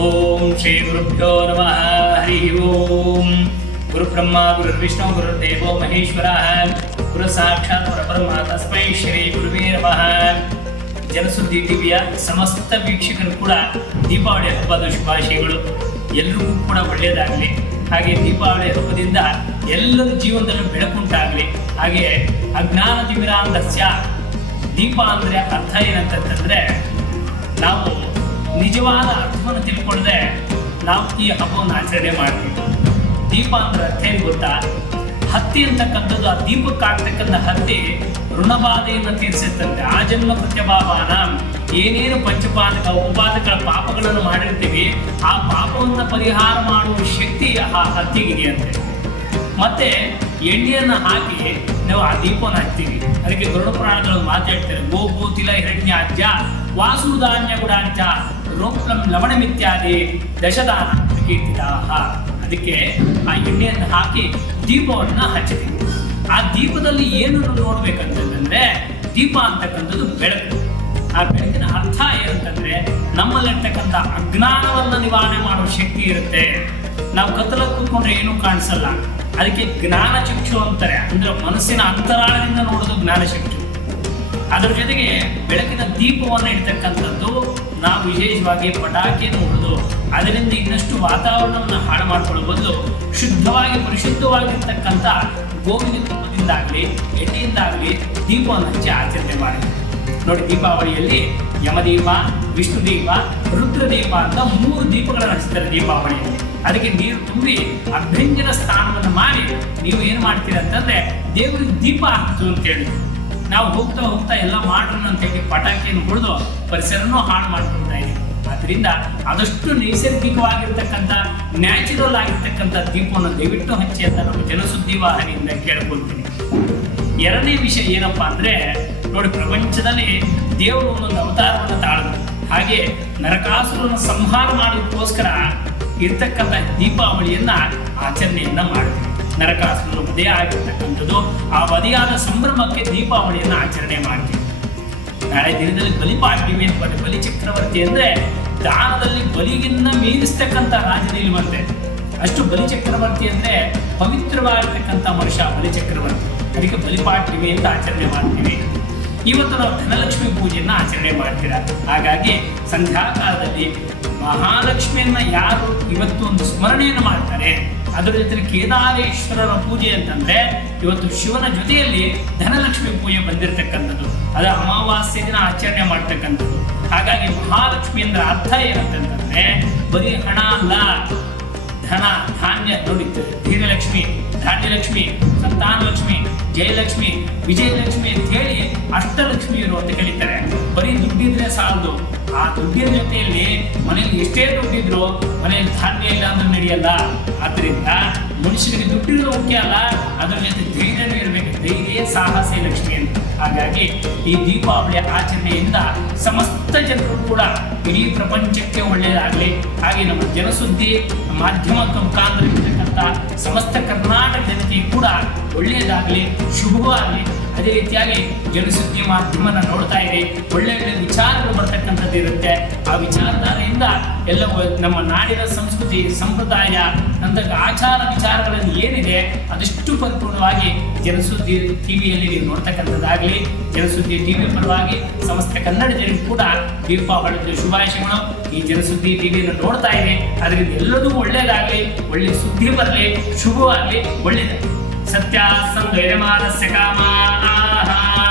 ಓಂ ಶ್ರೀ ಗುರುಭ್ಯೋ ನಮಃ ಹರಿ ಓಂ ಗುರುಬ್ರಹ್ಮ ಗುರುರ್ವಿಷ್ಣು ಗುರುರ್ದೇವೋ ಮಹೇಶ್ವರ ಗುರು ಸಾಕ್ಷಾತ್ ಪರಬ್ರಹ್ಮ ತಸ್ಮೈ ಶ್ರೀ ಗುರುವೇ ನಮಃ ಜನಸುದ್ದಿ ಟಿವಿಯ ಸಮಸ್ತ ವೀಕ್ಷಕರು ಕೂಡ ದೀಪಾವಳಿ ಹಬ್ಬದ ಶುಭಾಶಯಗಳು. ಎಲ್ರಿಗೂ ಕೂಡ ಒಳ್ಳೆಯದಾಗಲಿ. ಹಾಗೆ ದೀಪಾವಳಿ ಹಬ್ಬದಿಂದ ಎಲ್ಲರ ಜೀವನದಲ್ಲೂ ಬೆಳಕುಂಟಾಗಲಿ. ಹಾಗೆ ಅಜ್ಞಾನ ತಿಮಿರಾಂಧಸ್ಯ ದೀಪ ಅಂದರೆ ಅರ್ಥ ಏನಂತಂತಂದರೆ ನಾವು ನಿಜವಾದ ಅರ್ಥವನ್ನು ತಿಳ್ಕೊಳ್ಳದೆ ನಾವು ಈ ಹಬ್ಬವನ್ನು ಆಚರಣೆ ಮಾಡ್ತೀವಿ. ದೀಪ ಅಂದ್ರೆ ಅರ್ಥ ಏನು ಗೊತ್ತಾ? ಹತ್ತಿ ಅಂತಕ್ಕಂಥದ್ದು ಆ ದೀಪಕ್ಕೆ ಆಗ್ತಕ್ಕಂಥ ಹತ್ತಿ ಋಣಬಾಧೆಯನ್ನು ತೀರಿಸುತ್ತಂತೆ. ಆ ಜನ್ಮ ಪ್ರತ್ಯಭಾವನ ಏನೇನು ಪಂಚಪಾದಕ, ಉಪಾದಕಗಳ ಪಾಪಗಳನ್ನು ಮಾಡಿರ್ತೀವಿ, ಆ ಪಾಪವನ್ನು ಪರಿಹಾರ ಮಾಡುವ ಶಕ್ತಿ ಆ ಹತ್ತಿಗಿದೆಯಂತೆ. ಮತ್ತೆ ಎಣ್ಣೆಯನ್ನು ಹಾಕಿ ನಾವು ಆ ದೀಪವನ್ನು ಹಾಕ್ತೀವಿ ಅದಕ್ಕೆ ಗರುಡ ಪುರಾಣಗಳನ್ನು ಮಾತಾಡ್ತಾರೆ ಗೋಪು ಹಿರಣ್ಯ ಅಜ್ಜ ವಾಸುಧಾನ್ಯ ರೋಪ್ಲಂ ಲವಣಮಿತ್ಯಾದಿ ದಶದಾನ ಕೀರ್ತಿದಾಹ. ಅದಕ್ಕೆ ಆ ಎಣ್ಣೆಯನ್ನು ಹಾಕಿ ದೀಪವನ್ನು ಹಚ್ಚಿದೆ ಆ ದೀಪದಲ್ಲಿ ಏನನ್ನು ನೋಡ್ಬೇಕಂತಂದ್ರೆ ದೀಪ ಅಂತಕ್ಕಂಥದ್ದು ಬೆಳಕು. ಆ ಬೆಳಕಿನ ಅರ್ಥ ಏನಂತಂದ್ರೆ ನಮ್ಮಲ್ಲಿರ್ತಕ್ಕಂಥ ಅಜ್ಞಾನವನ್ನು ನಿವಾರಣೆ ಮಾಡುವ ಶಕ್ತಿ ಇರುತ್ತೆ. ನಾವು ಕತ್ತಲ ಕೂತ್ಕೊಂಡ್ರೆ ಏನೂ ಕಾಣಿಸಲ್ಲ. ಅದಕ್ಕೆ ಜ್ಞಾನ ಚಕ್ಷು ಅಂತಾರೆ. ಅಂದ್ರೆ ಮನಸ್ಸಿನ ಅಂತರಾಳದಿಂದ ನೋಡೋದು ಜ್ಞಾನ ಚಕ್ಷು. ಅದರ ಜೊತೆಗೆ ಬೆಳಕಿನ ದೀಪವನ್ನು ಇಡ್ತಕ್ಕಂಥದ್ದು ನಾವು ವಿಶೇಷವಾಗಿ ಪಟಾಕಿಯನ್ನು ಹೊಡೆದು ಅದರಿಂದ ಇನ್ನಷ್ಟು ವಾತಾವರಣವನ್ನು ಹಾಳು ಮಾಡಿಕೊಳ್ಳುವ ಬದಲು ಶುದ್ಧವಾಗಿ ಪರಿಶುದ್ಧವಾಗಿರ್ತಕ್ಕಂಥ ಗೋವಿನ ತುಪ್ಪದಿಂದಾಗಲಿ ಎಣ್ಣೆಯಿಂದಾಗಲಿ ದೀಪವನ್ನು ಹಚ್ಚಿ ಆಚರಣೆ ಮಾಡಿ. ನೋಡಿ, ದೀಪಾವಳಿಯಲ್ಲಿ ಯಮದೀಪ ವಿಷ್ಣು ದೀಪ ರುದ್ರದೀಪ ಅಂತ ಮೂರು ದೀಪಗಳನ್ನು ಹಚ್ತಾರೆ ದೀಪಾವಳಿಯಲ್ಲಿ. ಅದಕ್ಕೆ ನೀರು ತುಂಬಿ ಅಭ್ಯಂಜನ ಸ್ನಾನವನ್ನು ಮಾಡಿ ನೀವು ಏನು ಮಾಡ್ತೀರ ಅಂತಂದ್ರೆ ದೇವರಿಗೆ ದೀಪ ಹಾಕ್ತು ಅಂತ ಹೇಳಿ. ನಾವು ಹೋಗ್ತಾ ಹೋಗ್ತಾ ಎಲ್ಲ ಮಾಡ್ರನ್ ಅಂತ ಹೇಳಿ ಪಟಾಕಿಯನ್ನು ಹೊಡೆದು ಪರಿಸರನೂ ಹಾಳು ಮಾಡ್ಕೊಳ್ತಾ ಇದ್ದೀವಿ. ಆದ್ರಿಂದ ಆದಷ್ಟು ನೈಸರ್ಗಿಕವಾಗಿರ್ತಕ್ಕಂಥ, ನ್ಯಾಚುರಲ್ ಆಗಿರ್ತಕ್ಕಂಥ ದೀಪವನ್ನು ದಯವಿಟ್ಟು ಹಚ್ಚಿ ಅಂತ ನಮ್ಮ ಜನಸುದ್ದಿ ವಾಹಿನಿಯಿಂದ ಕೇಳ್ಕೊಳ್ತೀನಿ. ಎರಡನೇ ವಿಷಯ ಏನಪ್ಪಾ ಅಂದ್ರೆ, ನೋಡಿ ಪ್ರಪಂಚದಲ್ಲಿ ದೇವರು ಒಂದೊಂದು ಅವತಾರವನ್ನು ತಾಳಿದ್ರು. ಹಾಗೆ ನರಕಾಸುರನ ಸಂಹಾರ ಮಾಡೋದಕ್ಕೋಸ್ಕರ ಇರ್ತಕ್ಕಂಥ ದೀಪಾವಳಿಯನ್ನ ಆಚರಣೆಯನ್ನ ಮಾಡ್ತೀವಿ. ನರಕಾಸುರನ ವಧೆ ಆಗಿರ್ತಕ್ಕಂಥದ್ದು, ಆ ಬದಿಯಾದ ಸಂಭ್ರಮಕ್ಕೆ ದೀಪಾವಳಿಯನ್ನು ಆಚರಣೆ ಮಾಡ್ತೀವಿ. ನಾಳೆ ದಿನದಲ್ಲಿ ಬಲಿಪಾಡ್ಯಮಿ ಅಂತ. ಬಲಿ ಚಕ್ರವರ್ತಿ ಅಂದ್ರೆ ದಾನದಲ್ಲಿ ಬಲಿಗಿನ್ನ ಮೀರಿಸ್ತಕ್ಕಂಥ ರಾಜನಿಲ್ವಂತೆ. ಅಷ್ಟು ಬಲಿ ಚಕ್ರವರ್ತಿ ಅಂದ್ರೆ ಪವಿತ್ರವಾಗಿರ್ತಕ್ಕಂಥ ಮನುಷ್ಯ ಬಲಿ ಚಕ್ರವರ್ತಿ. ಅದಕ್ಕೆ ಬಲಿಪಾಡ್ಯಮಿ ಅಂತ ಆಚರಣೆ ಮಾಡ್ತೀವಿ. ಇವತ್ತು ನಾವು ಧನಲಕ್ಷ್ಮಿ ಪೂಜೆಯನ್ನ ಆಚರಣೆ ಮಾಡ್ತೀರಾ? ಹಾಗಾಗಿ ಸಂಧ್ಯಾಕಾಲದಲ್ಲಿ ಮಹಾಲಕ್ಷ್ಮಿಯನ್ನ ಯಾರು ಇವತ್ತು ಒಂದು ಸ್ಮರಣೆಯನ್ನು ಮಾಡ್ತಾರೆ ಅದರ ಜೊತೆ ಕೇದಾರೇಶ್ವರರ ಪೂಜೆ ಅಂತಂದ್ರೆ ಇವತ್ತು ಶಿವನ ಜೊತೆಯಲ್ಲಿ ಧನಲಕ್ಷ್ಮಿ ಪೂಜೆ ಬಂದಿರತಕ್ಕಂಥದ್ದು. ಅದು ಅಮಾವಾಸ್ಯೆ ದಿನ ಆಚರಣೆ ಮಾಡ್ತಕ್ಕಂಥದ್ದು. ಹಾಗಾಗಿ ಮಹಾಲಕ್ಷ್ಮಿ ಅಂದ್ರೆ ಅರ್ಥ ಏನಂತಂದ್ರೆ ಬರೀ ಹಣ ಅಲ್ಲ ಧನ, ಧಾನ್ಯ ನೋಡಿ, ಧೀರಲಕ್ಷ್ಮಿ, ಧಾನ್ಯಲಕ್ಷ್ಮಿ, ಸಂತಾನಲಕ್ಷ್ಮಿ, ಜಯಲಕ್ಷ್ಮಿ, ವಿಜಯಲಕ್ಷ್ಮಿ ಅಂತ ಹೇಳಿ ಅಷ್ಟಲಕ್ಷ್ಮಿಯರು ಅಂತ ಕರೀತಾರೆ ಬರೀ ದುಡ್ಡಿದ್ರೆ ಸಾಲದು. ಆ ದುಡ್ಡಿನ ಜೊತೆಯಲ್ಲಿ ಮನೆಯಲ್ಲಿ ಎಷ್ಟೇ ದುಡ್ಡಿದ್ರು ಮನೆಯಲ್ಲಿ ಧಾನ್ಯ ಇಲ್ಲ ಅಂದ್ರೆ ನಡೆಯಲ್ಲ. ಆದ್ರಿಂದ ಮನುಷ್ಯನಿಗೆ ದುಡ್ಡಿರೋದು ಮುಖ್ಯ ಅಲ್ಲ ಅದ್ರ ಜೊತೆ ಧೈರ್ಯನೂ ಇರಬೇಕು. ಧೈರ್ಯ, ಸಾಹಸ, ಲಕ್ಷ್ಮಿ ಅಂತ. ಹಾಗಾಗಿ ಈ ದೀಪಾವಳಿ ಆಚರಣೆಯಿಂದ ಸಮಸ್ತ ಜನರು ಕೂಡ ಇಡೀ ಪ್ರಪಂಚಕ್ಕೆ ಒಳ್ಳೆಯದಾಗಲಿ. ಹಾಗೆ ನಮ್ಮ ಜನಸುದ್ದಿ, ಮಾಧ್ಯಮ ಮುಖಾಂತರ ಸಮಸ್ತ ಕರ್ನಾಟಕ ಜನತೆಗೆ ಕೂಡ ಒಳ್ಳೆಯದಾಗಲಿ, ಶುಭವಾಗಲಿ. ಅದೇ ರೀತಿಯಾಗಿ ಜನಸುದ್ದಿ ಮಾಧ್ಯಮನ ನೋಡ್ತಾ ಇದೆ. ಒಳ್ಳೆ ಒಳ್ಳೆ ವಿಚಾರಗಳು ಬರ್ತಕ್ಕಂಥದ್ದು ಇರುತ್ತೆ. ಆ ವಿಚಾರಧಾರೆಯಿಂದ ಎಲ್ಲ ನಮ್ಮ ನಾಡಿನ ಸಂಸ್ಕೃತಿ, ಸಂಪ್ರದಾಯ ನಂತರ ಆಚಾರ ವಿಚಾರಗಳಲ್ಲಿ ಏನಿದೆ, ಅದಷ್ಟು ಪರಿಪೂರ್ಣವಾಗಿ ಜನಸುದ್ದಿ ಟಿವಿಯಲ್ಲಿ ನೀವು ನೋಡ್ತಕ್ಕಂಥದ್ದಾಗಲಿ ಜನಸುದ್ದಿ ಟಿವಿ ಪರವಾಗಿ ಸಮಸ್ತ ಕನ್ನಡ ಜನರು ಕೂಡ ದೀಪಾವಳಿ ಶುಭಾಶಯಗಳು ಈ ಜನಸುದ್ದಿ ಟಿವಿಯನ್ನು ನೋಡ್ತಾ ಇದೆ. ಅದರಿಂದ ಎಲ್ಲದೂ ಒಳ್ಳೇದಾಗಲಿ ಒಳ್ಳೆ ಸುದ್ದಿ ಬರಲಿ, ಶುಭವಾಗಲಿ ಒಳ್ಳೇದಾಗಲಿ सत्याः सन्देहमानस्य कामाः